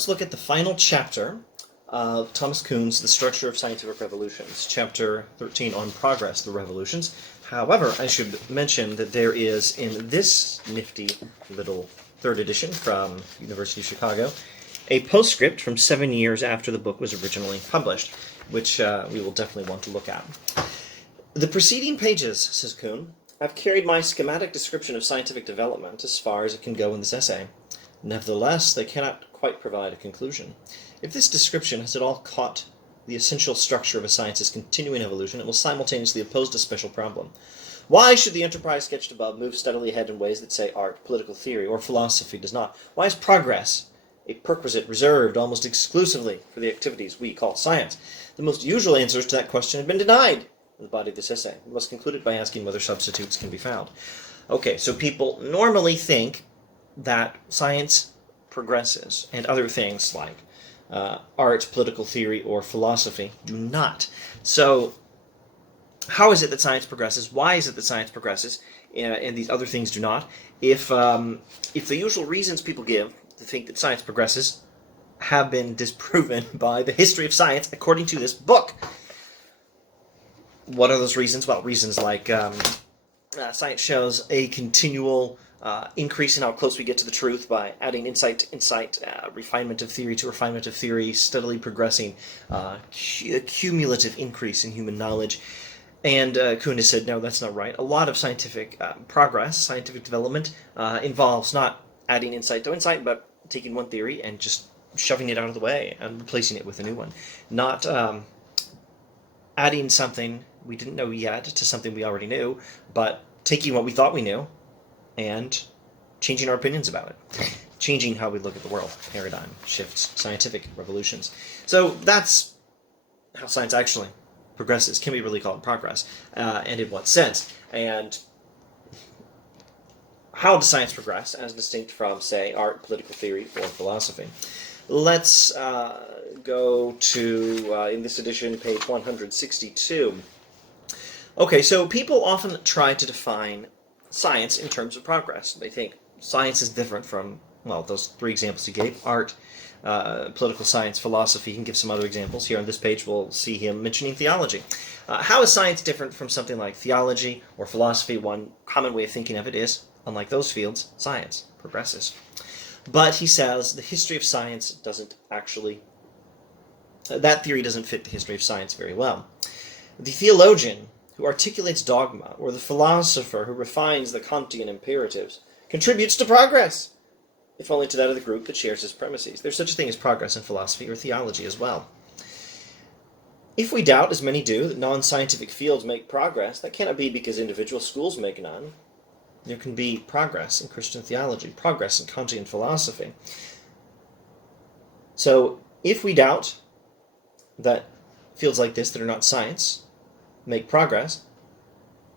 let's look at the final chapter of Thomas Kuhn's The Structure of Scientific Revolutions, Chapter 13 on Progress, the Revolutions. However, I should mention that there is, in this nifty little third edition from University of Chicago, a postscript from 7 years after the book was originally published, which we will definitely want to look at. The preceding pages, says Kuhn, have carried my schematic description of scientific development as far as it can go in this essay. Nevertheless, they cannot quite provide a conclusion. If this description has at all caught the essential structure of a science's continuing evolution, it will simultaneously oppose a special problem. Why should the enterprise sketched above move steadily ahead in ways that, say, art, political theory, or philosophy does not? Why is progress a perquisite reserved almost exclusively for the activities we call science? The most usual answers to that question have been denied in the body of this essay. We must conclude it by asking whether substitutes can be found. Okay, so people normally think that science progresses, and other things like art, political theory, or philosophy do not. So how is it that science progresses? Why is it that science progresses and these other things do not? If the usual reasons people give to think that science progresses have been disproven by the history of science according to this book. What are those reasons? Well, reasons like science shows a continual increase in how close we get to the truth by adding insight to insight, refinement of theory to refinement of theory, steadily progressing, cumulative increase in human knowledge. And Kuhn has said, no, that's not right. A lot of scientific progress, scientific development, involves not adding insight to insight, but taking one theory and just shoving it out of the way and replacing it with a new one. Not adding something we didn't know yet to something we already knew, but taking what we thought we knew and changing our opinions about it. Changing how we look at the world. Paradigm shifts, scientific revolutions. So that's how science actually progresses. Can we really call it progress? And in what sense? And how does science progress as distinct from, say, art, political theory, or philosophy? Let's go to, in this edition, page 162. Okay, so people often try to define science in terms of progress. They think science is different from, well, those three examples he gave, art, political science, philosophy. He can give some other examples. Here on this page we'll see him mentioning theology. How is science different from something like theology or philosophy? One common way of thinking of it is, unlike those fields, science progresses. But he says the history of science doesn't actually, that theory doesn't fit the history of science very well. The theologian who articulates dogma, or the philosopher who refines the Kantian imperatives, contributes to progress, if only to that of the group that shares his premises. There's such a thing as progress in philosophy or theology as well. If we doubt, as many do, that non-scientific fields make progress, that cannot be because individual schools make none. There can be progress in Christian theology, progress in Kantian philosophy. So, if we doubt that fields like this that are not science make progress,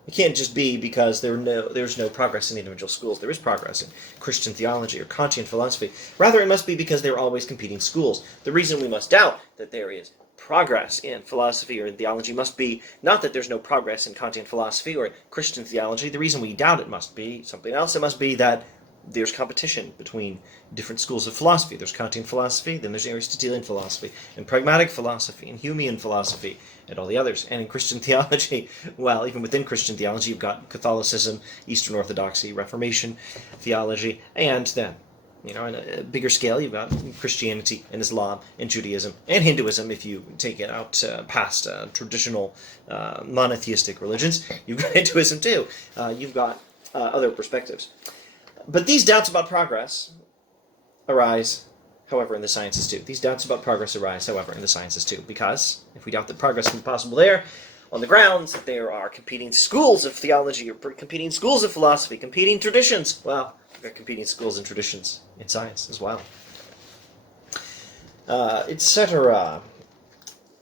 it can't just be because there's no progress in the individual schools. There is progress in Christian theology or Kantian philosophy. Rather, it must be because they're always competing schools. The reason we must doubt that there is progress in philosophy or in theology must be not that there's no progress in Kantian philosophy or Christian theology. The reason we doubt it must be something else. It must be that there's competition between different schools of philosophy. There's Kantian philosophy, then there's Aristotelian philosophy, and pragmatic philosophy, and Humean philosophy, and all the others. And in Christian theology, well, even within Christian theology, you've got Catholicism, Eastern Orthodoxy, Reformation theology, and then, on a bigger scale, you've got Christianity and Islam and Judaism and Hinduism, if you take it out past traditional monotheistic religions. You've got Hinduism too. You've got other perspectives. But these doubts about progress arise, however, in the sciences too. These doubts about progress arise, however, in the sciences too, because if we doubt that progress can be possible there, on the grounds that there are competing schools of theology or competing schools of philosophy, competing traditions, well, there are competing schools and traditions in science as well, etc.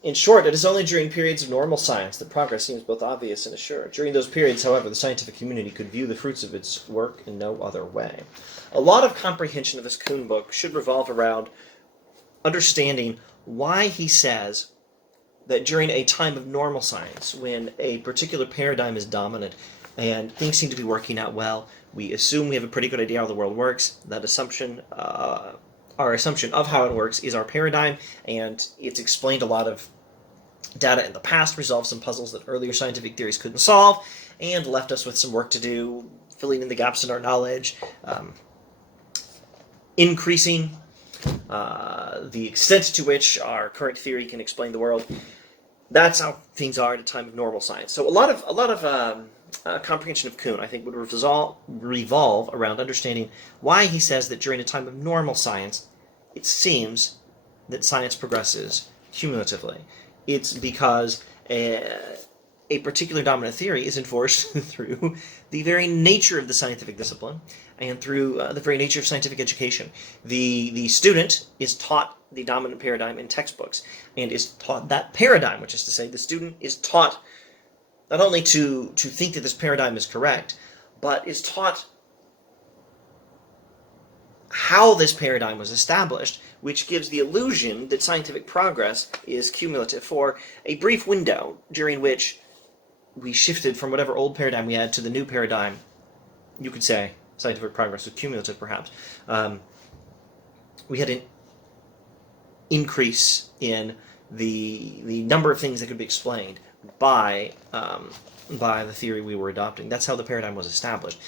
In short, it is only during periods of normal science that progress seems both obvious and assured. During those periods, however, the scientific community could view the fruits of its work in no other way. A lot of comprehension of this Kuhn book should revolve around understanding why he says that during a time of normal science, when a particular paradigm is dominant and things seem to be working out well, we assume we have a pretty good idea how the world works. That assumption our assumption of how it works is our paradigm, and it's explained a lot of data in the past, resolved some puzzles that earlier scientific theories couldn't solve, and left us with some work to do, filling in the gaps in our knowledge, increasing the extent to which our current theory can explain the world. That's how things are at a time of normal science. So a lot of comprehension of Kuhn, I think, would revolve around understanding why he says that during a time of normal science, it seems that science progresses cumulatively. It's because a particular dominant theory is enforced through the very nature of the scientific discipline and through the very nature of scientific education. The student is taught the dominant paradigm in textbooks and is taught that paradigm, which is to say the student is taught not only to think that this paradigm is correct, but is taught how this paradigm was established, which gives the illusion that scientific progress is cumulative for a brief window during which we shifted from whatever old paradigm we had to the new paradigm. You could say scientific progress was cumulative, perhaps. We had an increase in the number of things that could be explained by the theory we were adopting. That's how the paradigm was established.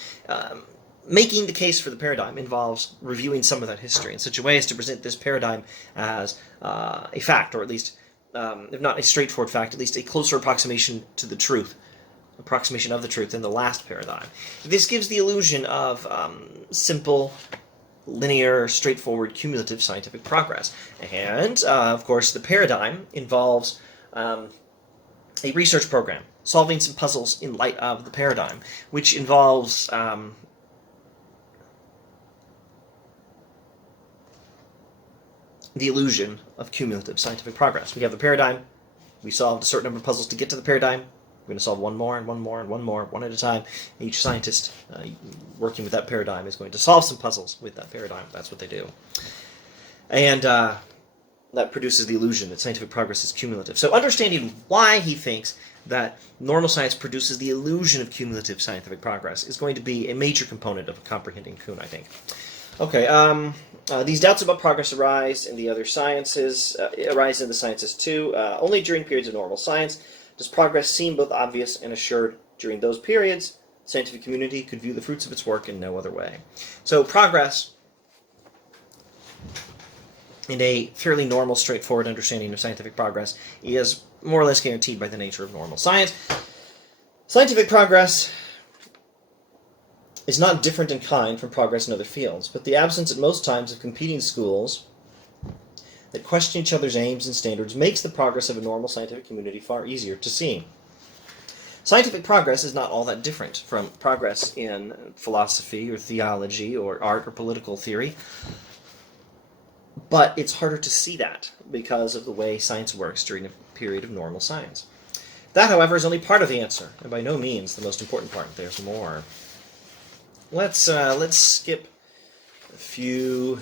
Making the case for the paradigm involves reviewing some of that history in such a way as to present this paradigm as a fact, or at least, if not a straightforward fact, at least a closer approximation of the truth than the last paradigm. This gives the illusion of simple, linear, straightforward, cumulative scientific progress. And, of course, the paradigm involves a research program, solving some puzzles in light of the paradigm, which involves the illusion of cumulative scientific progress. We have the paradigm, we solved a certain number of puzzles to get to the paradigm, we're going to solve one more and one more and one more, one at a time. Each scientist working with that paradigm is going to solve some puzzles with that paradigm. That's what they do. And that produces the illusion that scientific progress is cumulative. So understanding why he thinks that normal science produces the illusion of cumulative scientific progress is going to be a major component of comprehending Kuhn, I think. Okay, these doubts about progress arise in the other sciences, arise in the sciences too. Only during periods of normal science does progress seem both obvious and assured. During those periods, the scientific community could view the fruits of its work in no other way. So progress, in a fairly normal, straightforward understanding of scientific progress, is more or less guaranteed by the nature of normal science. Scientific progress is not different in kind from progress in other fields, but the absence at most times of competing schools that question each other's aims and standards makes the progress of a normal scientific community far easier to see. Scientific progress is not all that different from progress in philosophy or theology or art or political theory, but it's harder to see that because of the way science works during a period of normal science. That, however, is only part of the answer, and by no means the most important part. There's more. Let's skip a few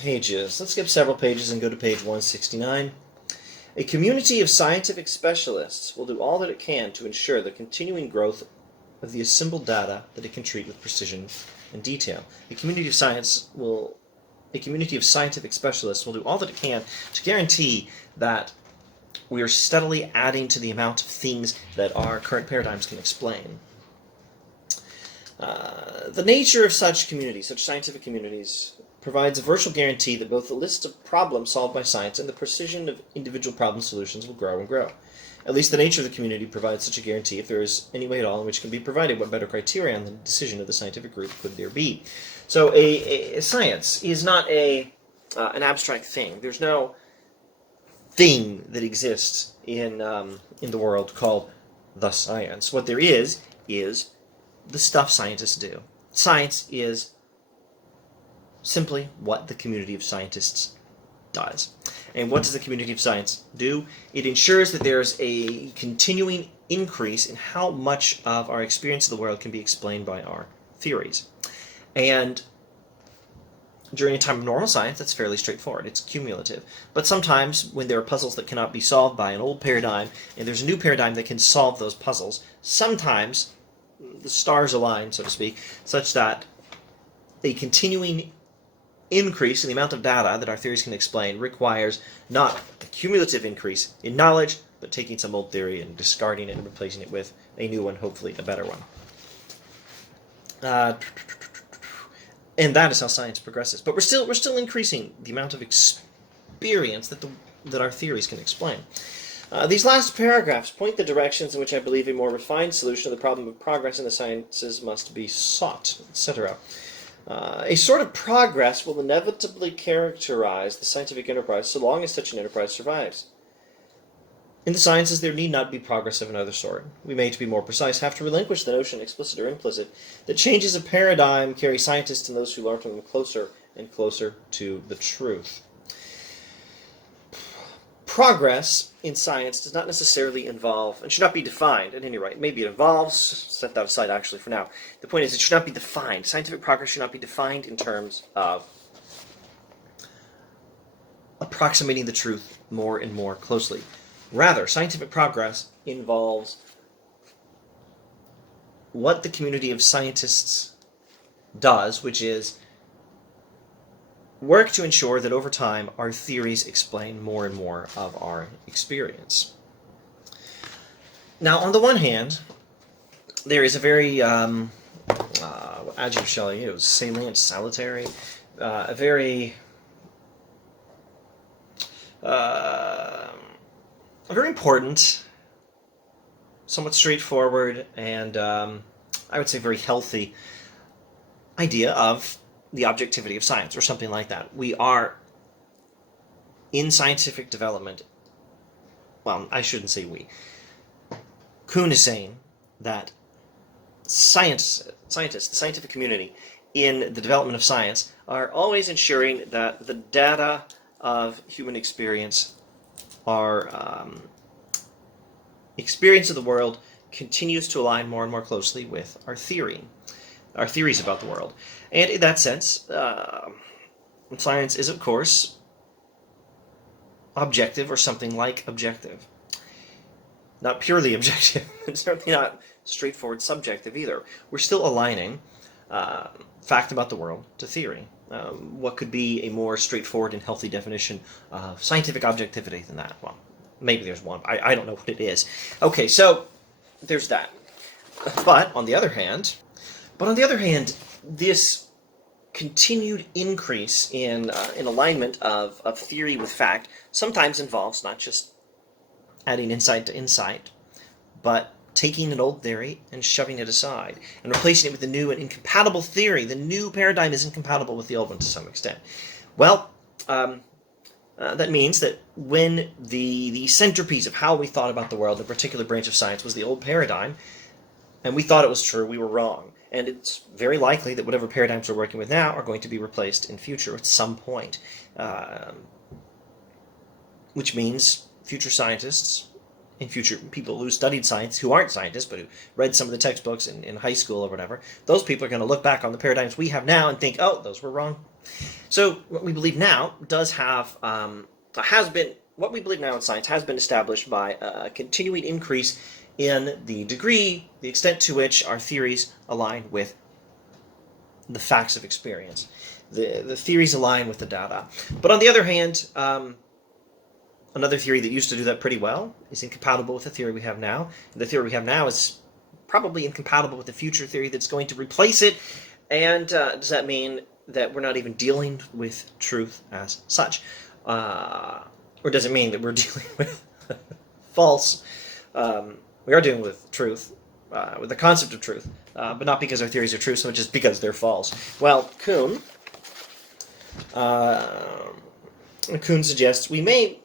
pages. Let's skip several pages and go to page 169. A community of scientific specialists will do all that it can to ensure the continuing growth of the assembled data that it can treat with precision and detail. A community of scientific specialists will do all that it can to guarantee that we are steadily adding to the amount of things that our current paradigms can explain. The nature of such communities, such scientific communities, provides a virtual guarantee that both the list of problems solved by science and the precision of individual problem solutions will grow and grow. At least the nature of the community provides such a guarantee, if there is any way at all in which can be provided. What better criteria on the decision of the scientific group could there be? So a science is not an abstract thing. There's no thing that exists in the world called the science. What there is the stuff scientists do. Science is simply what the community of scientists does. And what does the community of science do? It ensures that there's a continuing increase in how much of our experience of the world can be explained by our theories. And during a time of normal science, that's fairly straightforward. It's cumulative. But sometimes, when there are puzzles that cannot be solved by an old paradigm, and there's a new paradigm that can solve those puzzles, sometimes the stars align, so to speak, such that a continuing increase in the amount of data that our theories can explain requires not a cumulative increase in knowledge, but taking some old theory and discarding it and replacing it with a new one, hopefully a better one. And that is how science progresses. But we're still increasing the amount of experience that our theories can explain. These last paragraphs point the directions in which I believe a more refined solution of the problem of progress in the sciences must be sought, etc. A sort of progress will inevitably characterize the scientific enterprise so long as such an enterprise survives. In the sciences, there need not be progress of another sort. We may, to be more precise, have to relinquish the notion, explicit or implicit, that changes of paradigm carry scientists and those who learn from them closer and closer to the truth. Progress in science does not necessarily involve, and should not be defined at any rate. Maybe it involves, set that aside actually for now. The point is it should not be defined. Scientific progress should not be defined in terms of approximating the truth more and more closely. Rather, scientific progress involves what the community of scientists does, which is work to ensure that over time our theories explain more and more of our experience. Now, on the one hand, there is a very, what adjective shall I use? Salient, salutary, a very important, somewhat straightforward, and I would say very healthy idea of the objectivity of science, or something like that. We are in scientific development. Well, I shouldn't say we. Kuhn is saying that scientists, the scientific community, in the development of science, are always ensuring that the data of human experience, our experience of the world, continues to align more and more closely with our theories about the world. And in that sense, science is, of course, objective, or something like objective. Not purely objective, and certainly not straightforward subjective either. We're still aligning fact about the world to theory. What could be a more straightforward and healthy definition of scientific objectivity than that? Well, maybe there's one. I don't know what it is. Okay, so there's that. But on the other hand, this continued increase in alignment of theory with fact sometimes involves not just adding insight to insight, but taking an old theory and shoving it aside and replacing it with a new and incompatible theory. The new paradigm is incompatible with the old one to some extent. Well, that means that when the centerpiece of how we thought about the world, a particular branch of science, was the old paradigm, and we thought it was true, we were wrong. And it's very likely that whatever paradigms we're working with now are going to be replaced in future at some point. Which means future scientists and future people who studied science, who aren't scientists, but who read some of the textbooks in high school or whatever, those people are going to look back on the paradigms we have now and think, oh, those were wrong. So what we believe now does have, what we believe now in science has been established by a continuing increase in the degree, the extent to which our theories align with the facts of experience. The theories align with the data. But on the other hand, another theory that used to do that pretty well is incompatible with the theory we have now. The theory we have now is probably incompatible with the future theory that's going to replace it. And does that mean that we're not even dealing with truth as such? Or does it mean that we're dealing with false? We are dealing with truth, with the concept of truth, but not because our theories are true, so much as because they're false. Well, Kuhn suggests we may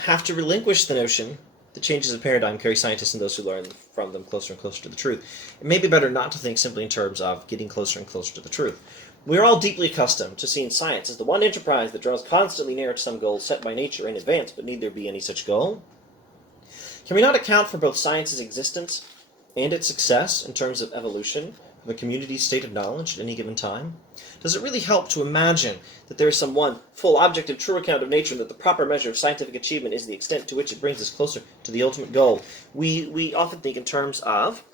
have to relinquish the notion that changes of paradigm carry scientists and those who learn from them closer and closer to the truth. It may be better not to think simply in terms of getting closer and closer to the truth. We are all deeply accustomed to seeing science as the one enterprise that draws constantly nearer to some goal set by nature in advance, but need there be any such goal? Can we not account for both science's existence and its success in terms of evolution of a community's state of knowledge at any given time? Does it really help to imagine that there is some one full, objective, true account of nature, and that the proper measure of scientific achievement is the extent to which it brings us closer to the ultimate goal? We often think in terms of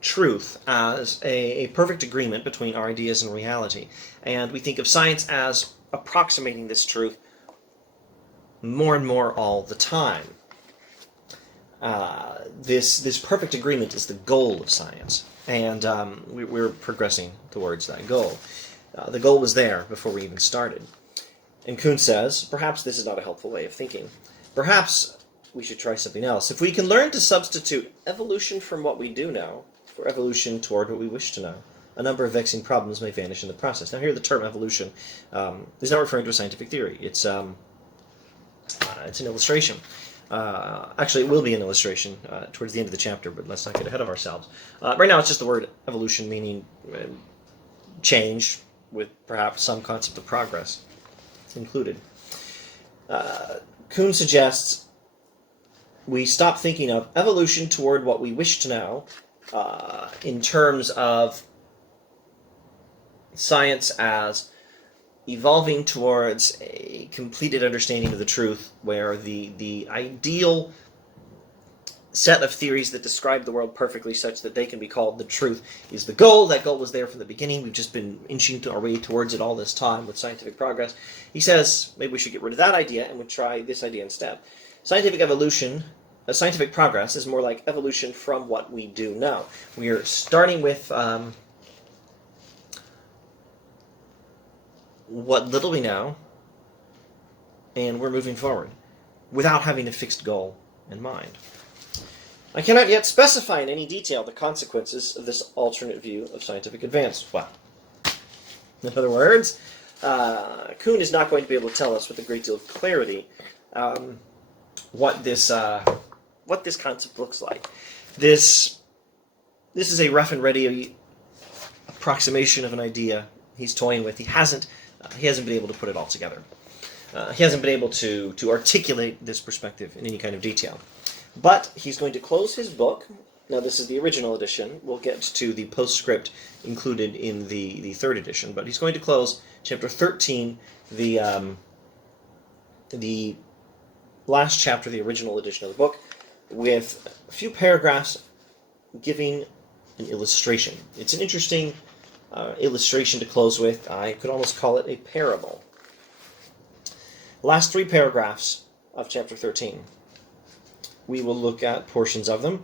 truth as a perfect agreement between our ideas and reality. And we think of science as approximating this truth more and more all the time. This perfect agreement is the goal of science, and we're progressing towards that goal. The goal was there before we even started. And Kuhn says, perhaps this is not a helpful way of thinking. Perhaps we should try something else. If we can learn to substitute evolution from what we do know for evolution toward what we wish to know, a number of vexing problems may vanish in the process. Now here the term evolution is not referring to a scientific theory. It's an illustration. Actually, it will be an illustration towards the end of the chapter, but let's not get ahead of ourselves. Right now it's just the word evolution, meaning change, with perhaps some concept of progress included. Kuhn suggests we stop thinking of evolution toward what we wish to know in terms of science as evolving towards a completed understanding of the truth, where the ideal set of theories that describe the world perfectly such that they can be called the truth is the goal. That goal was there from the beginning. We've just been inching our way towards it all this time with scientific progress. He says maybe we should get rid of that idea and would try this idea instead. Scientific progress is more like evolution from what we do know. We are starting with what little we know, and we're moving forward without having a fixed goal in mind. I cannot yet specify in any detail the consequences of this alternate view of scientific advance. Well, in other words, Kuhn is not going to be able to tell us with a great deal of clarity what this concept looks like. This is a rough and ready approximation of an idea he's toying with. He hasn't been able to put it all together. He hasn't been able to articulate this perspective in any kind of detail. But he's going to close his book. Now, this is the original edition. We'll get to the postscript included in the third edition. But he's going to close chapter 13, the last chapter of the original edition of the book, with a few paragraphs giving an illustration. It's an interesting illustration to close with. I could almost call it a parable. The last 3 paragraphs of chapter 13. We will look at portions of them.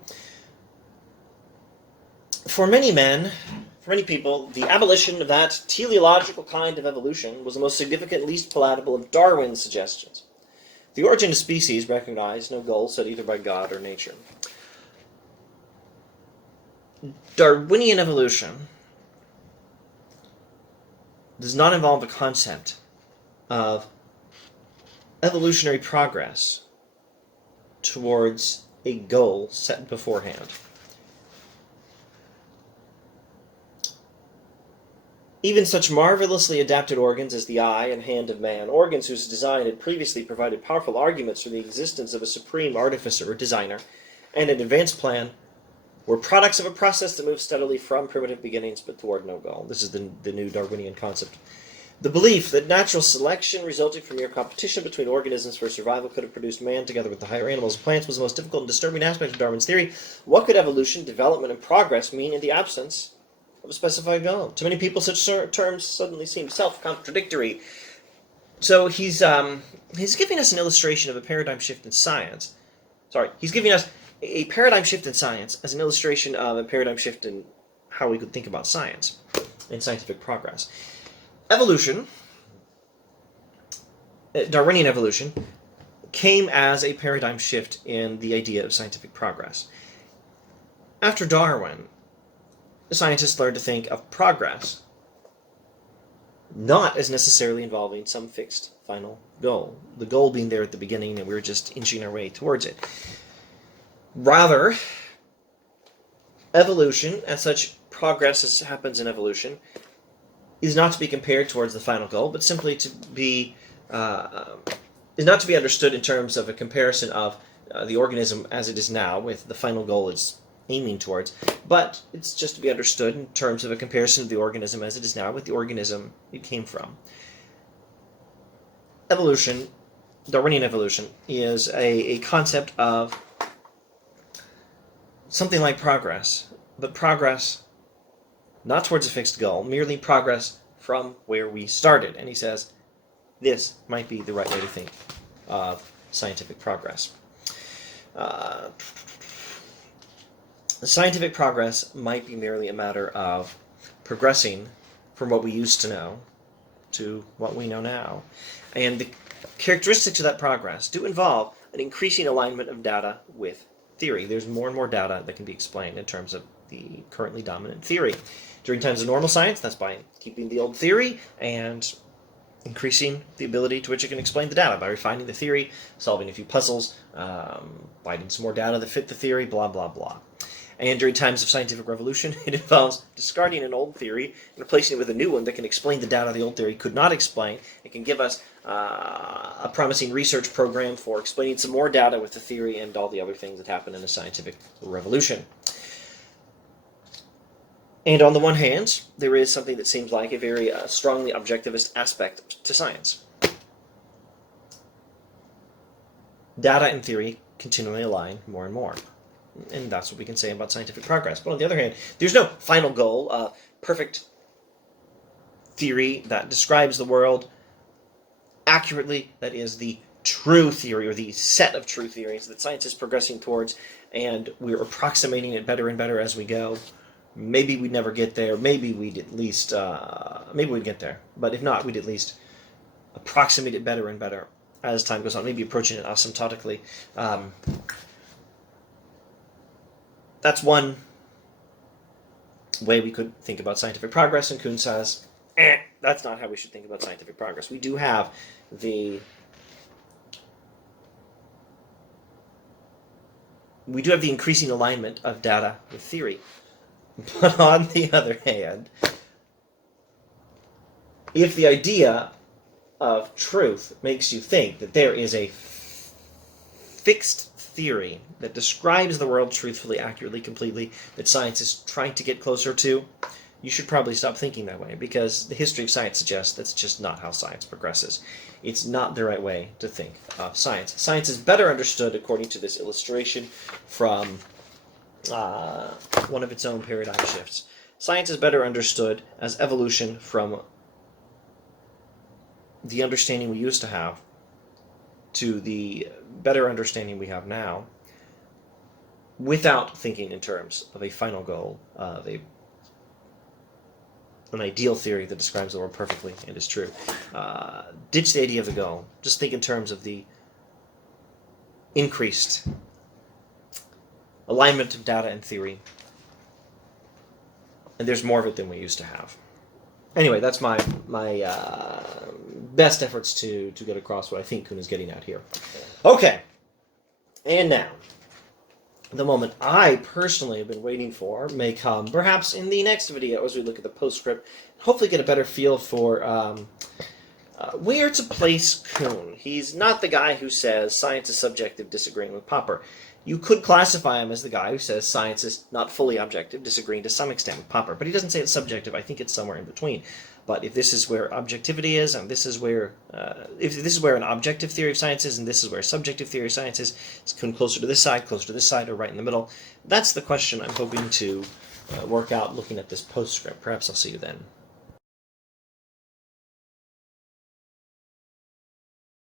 For many people, the abolition of that teleological kind of evolution was the most significant, least palatable of Darwin's suggestions. The origin of species recognized no goal set either by God or nature. Darwinian evolution does not involve the concept of evolutionary progress towards a goal set beforehand. Even such marvelously adapted organs as the eye and hand of man, organs whose design had previously provided powerful arguments for the existence of a supreme artificer or designer and an advanced plan, were products of a process that moved steadily from primitive beginnings but toward no goal. This is the new Darwinian concept. The belief that natural selection resulting from mere competition between organisms for survival could have produced man together with the higher animals and plants was the most difficult and disturbing aspect of Darwin's theory. What could evolution, development, and progress mean in the absence of a specified goal? To many people, such terms suddenly seem self-contradictory. So he's giving us an illustration of a paradigm shift in science. He's giving us a paradigm shift in science as an illustration of a paradigm shift in how we could think about science and scientific progress. Evolution, Darwinian evolution, came as a paradigm shift in the idea of scientific progress. After Darwin, scientists learned to think of progress not as necessarily involving some fixed final goal, the goal being there at the beginning and we're just inching our way towards it. Rather, evolution, as such progress as happens in evolution, is not to be compared towards the final goal, but simply to be is not to be understood in terms of a comparison of the organism as it is now with the final goal it's aiming towards, but it's just to be understood in terms of a comparison of the organism as it is now with the organism it came from. Evolution, Darwinian evolution, is a concept of something like progress, but progress not towards a fixed goal, merely progress from where we started. And he says this might be the right way to think of scientific progress. Scientific progress might be merely a matter of progressing from what we used to know to what we know now. And the characteristics of that progress do involve an increasing alignment of data with theory. There's more and more data that can be explained in terms of the currently dominant theory. During times of normal science, that's by keeping the old theory and increasing the ability to which it can explain the data by refining the theory, solving a few puzzles, finding some more data that fit the theory, blah, blah, blah. And during times of scientific revolution, it involves discarding an old theory and replacing it with a new one that can explain the data the old theory could not explain. It can give us a promising research program for explaining some more data with the theory and all the other things that happen in a scientific revolution. And on the one hand, there is something that seems like a very strongly objectivist aspect to science. Data and theory continually align more and more. And that's what we can say about scientific progress. But on the other hand, there's no final goal, perfect theory that describes the world accurately, that is the true theory, or the set of true theories that science is progressing towards, and we're approximating it better and better as we go. Maybe we'd never get there. Maybe we'd at least, maybe we'd get there. But if not, we'd at least approximate it better and better as time goes on, maybe approaching it asymptotically. That's one way we could think about scientific progress, and Kuhn says, that's not how we should think about scientific progress. We do have the increasing alignment of data with theory. But on the other hand, if the idea of truth makes you think that there is a fixed theory that describes the world truthfully, accurately, completely, that science is trying to get closer to, you should probably stop thinking that way, because the history of science suggests that's just not how science progresses. It's not the right way to think of science. Science is better understood, according to this illustration, from one of its own paradigm shifts. Science is better understood as evolution from the understanding we used to have to the better understanding we have now, without thinking in terms of a final goal, of an ideal theory that describes the world perfectly and is true. Ditch the idea of the goal. Just think in terms of the increased alignment of data and theory. And there's more of it than we used to have. Anyway, that's my best efforts to get across what I think Kuhn is getting at here. Okay, and now, the moment I personally have been waiting for may come, perhaps in the next video as we look at the postscript, hopefully get a better feel for where to place Kuhn. He's not the guy who says science is subjective, disagreeing with Popper. You could classify him as the guy who says science is not fully objective, disagreeing to some extent with Popper. But he doesn't say it's subjective. I think it's somewhere in between. But if this is where objectivity is, and this is where, if this is where an objective theory of science is, and this is where a subjective theory of science is Kuhn closer to this side, or right in the middle? That's the question I'm hoping to work out looking at this postscript. Perhaps I'll see you then.